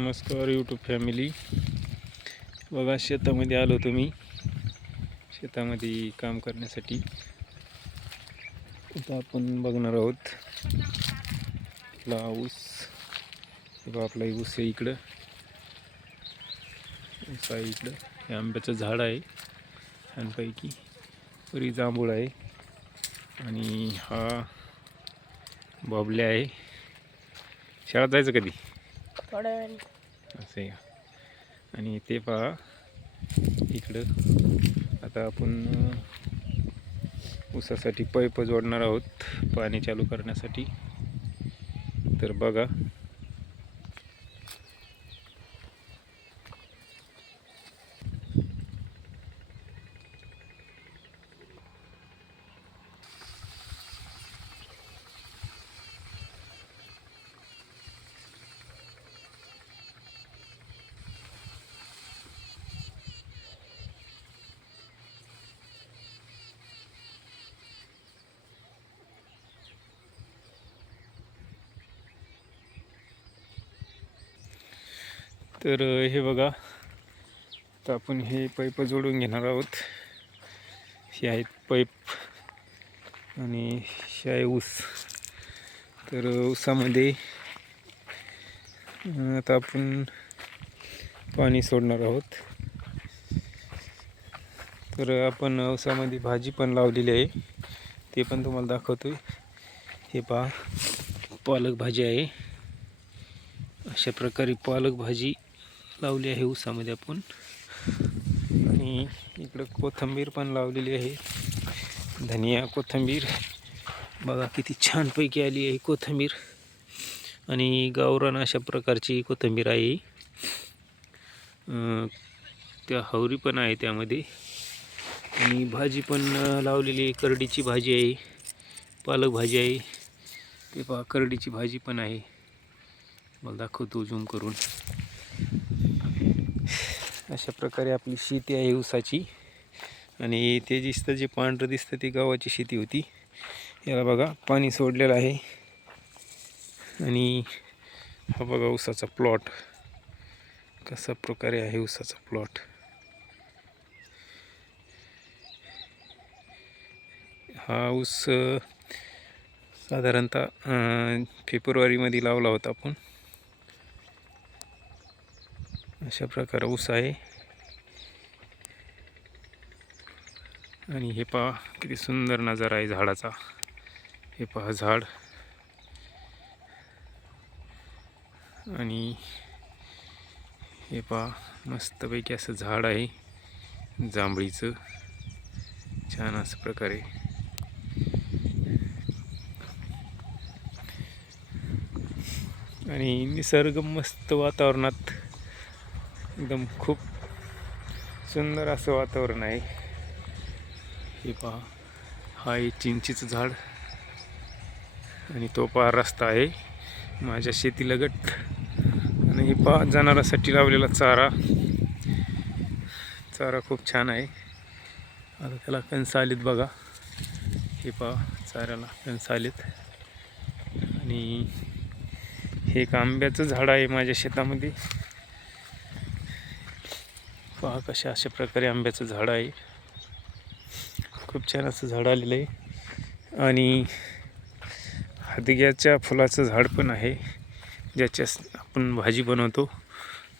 नमस्कार YouTube family. बघा, शेतामध्ये आलो तुम्ही शेतामध्ये काम करण्यासाठी. आता आपण बघणार आहोत आपला ऊस. बघा, आपला ऊस आहे इकडं. ऊस आहे इकडं. हे आंब्याचं झाड आहे छानपैकी. परी जांभूळ आहे आणि हा बाबल्या आहे. शाळेत जायचं कधी? थोड्या वेळाने. असं आहे. आणि ते पहा इकडं. आता आपण ऊसासाठी पाईप जोडणार आहोत पाणी चालू करण्यासाठी. तर बघा, तर हे बघा, तर आपण हे पाईप जोडून घेणार आहोत. हे आहेत पाईप आणि हे आहे ऊस. तर ऊसामध्ये आता आपण पाणी सोडणार आहोत. तर आपण ऊसामध्ये भाजी पण लावलेली आहे, ते पण तुम्हाला दाखवतोय. हे पहा, पालक भाजी आहे. अशा प्रकारे पालक भाजी लावली आहे ऊसामध्ये आपण. आणि इकडं कोथिंबीर पण लावलेली आहे, धनिया कोथिंबीर. बघा किती छानपैकी आली आहे कोथिंबीर. आणि गावरान अशा प्रकारची कोथिंबीर आहे. त्या हवरी पण आहे त्यामध्ये. आणि भाजी पण लावलेली आहे, करडीची भाजी आहे, पालक भाजी आहे. ते पहा, करडीची भाजी पण आहे. मला दाखवतो झूम करून. अशा प्रकारे आपली शेती आहे ऊसाची. आणि ते दिसतं, जे पांढरं दिसतं ते गावाची शेती होती. याला बघा पाणी सोडलेलं आहे. आणि हा बघा ऊसाचा प्लॉट कसा प्रकारे आहे. ऊसाचा प्लॉट हा ऊस साधारणतः फेब्रुवारीमध्ये लावला होता आपण. अशा प्रकारे ऊस आहे. आणि हे पहा किती सुंदर नजारा आहे झाडाचा. हे पहा झाड. आणि हे पहा मस्तपैकी असं झाड आहे जांभळीचं, छान असं प्रकारे. आणि निसर्ग मस्त वातावरणात एकदम खूप सुंदर असं वातावरण आहे. हे पहा, हा आहे चिंचेचं झाड. आणि तो पहा रस्ता आहे माझ्या शेतीलगत. आणि हे पहा जनावरांसाठी लावलेला चारा. चारा खूप छान आहे. आता त्याला कणस आलेत बघा. हे पहा, चाऱ्याला कणस आलेत. आणि हे एक आंब्याचं झाड आहे माझ्या शेतामध्ये. पहा कशा अशा प्रकारे आंब्याचं झाड आहे. खूप छान असं झाड आलेलं आहे. आणि हदग्याच्या फुलाचं झाड पण आहे, ज्याच्या आपण भाजी बनवतो.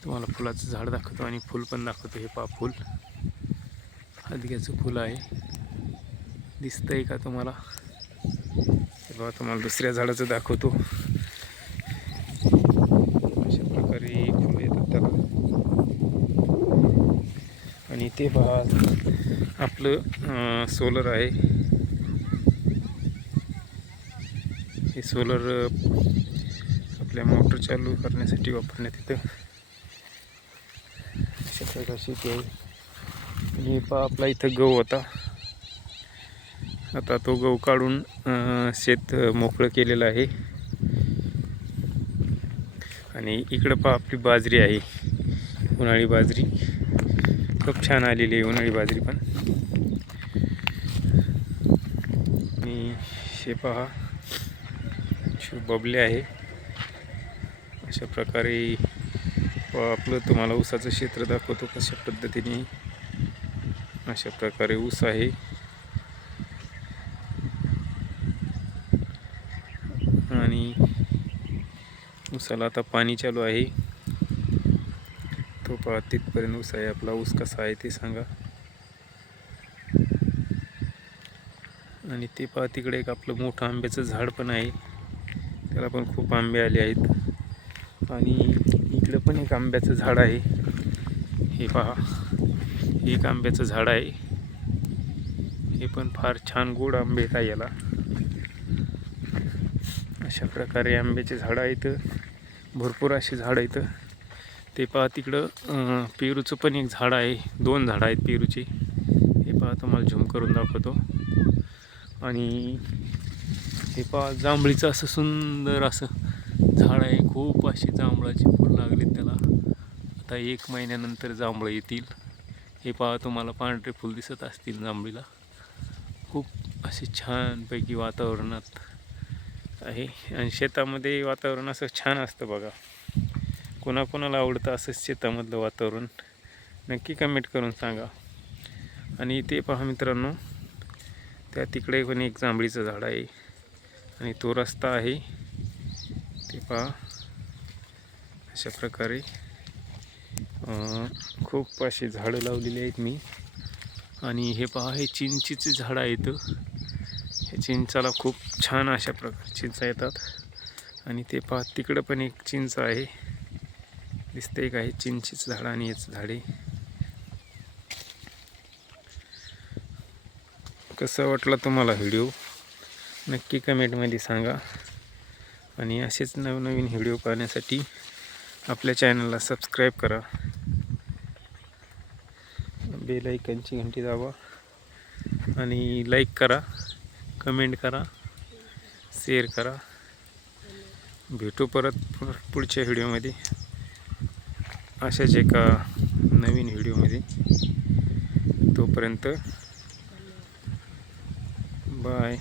तुम्हाला फुलाचं झाड दाखवतो आणि फूल पण दाखवतो. हे पहा फूल, हदग्याचं फुल आहे. दिसतंय का तुम्हाला? हे बघा, तुम्हाला दुसऱ्या झाडाचं दाखवतो. अशा प्रकारे फुलं येतात त्याला. आणि ते पहा आपलं सोलर आहे. हे सोलर आपल्या मोटर चालू करण्यासाठी वापरण्यात येतं. अशा प्रकारची ते आहे. आणि पहा, आपला इथं गहू होता. आता तो गहू काढून शेत मोकळं केलेलं आहे. आणि इकडं पहा आपली बाजरी आहे, उन्हाळी बाजरी. खूप छान आलेली आहे उन्हाळी बाजरी पण. आणि हे पहा बबले आहे. अशा प्रकारे आपलं तुम्हाला ऊसाचं क्षेत्र दाखवतो कशा पद्धतीने. अशा प्रकारे ऊस आहे. आणि ऊसाला आता पाणी चालू आहे. तो पहा तिथपर्यंत ऊस आहे आपला. ऊस कसा आहे ते सांगा. आणि ते पहा तिकडे एक आपलं मोठं आंब्याचं झाड पण आहे. त्याला पण खूप आंबे आले आहेत. आणि इकडं पण एक आंब्याचं झाड आहे. हे पहा, एक आंब्याचं झाड आहे. हे पण फार छान गोड आंबे येतात याला. अशा प्रकारे आंब्याचे झाडं आहेत. भरपूर अशी झाडं आहेत. ते पहा तिकडं पेरूचं पण एक झाड आहे. 2 झाडं आहेत पेरूची. हे पहा तुम्हाला झूम करून दाखवतो. आणि हे पहा जांभळीचं असं सुंदर असं झाड आहे. खूप अशी जांभळाची फुलं लागलीत त्याला. आता 1 महिन्यानंतर जांभळं येतील. हे पहा तुम्हाला पांढरे फुल दिसत असतील जांभळीला. खूप असे छानपैकी वातावरणात आहे. आणि शेतामध्ये वातावरण असं छान असतं बघा. कोणाकोणाला आवडतं असं शेतामधलं वातावरण नक्की कमेंट करून सांगा. आणि ते पहा मित्रांनो, त्या तिकडे पण एक जांभळीचं झाड आहे. आणि तो रस्ता आहे. ते पहा अशा प्रकारे खूप अशी झाडं लावलेली आहेत मी. आणि हे पहा हे चिंचेचे झाडं आहेत. हे चिंचाला खूप छान अशा प्रकारे चिंचा येतात. आणि ते पहा तिकडं पण एक चिंच आहे. दिसतंय का? हे चिंचेचं झाड आणि याचं झाड आहे. कसा वाटला तुम्हाला व्हिडिओ नक्की कमेंटमध्ये सांगा. आणि असेच नवनवीन व्हिडिओ पाहण्यासाठी आपल्या चॅनलला सबस्क्राईब करा. बेल आयकॉनची घंटी दाबा. आणि लाईक करा, कमेंट करा, शेअर करा. भेटू परत पुढच्या व्हिडिओमध्ये अशाच एका नवीन व्हिडिओमध्ये. तोपर्यंत बाय.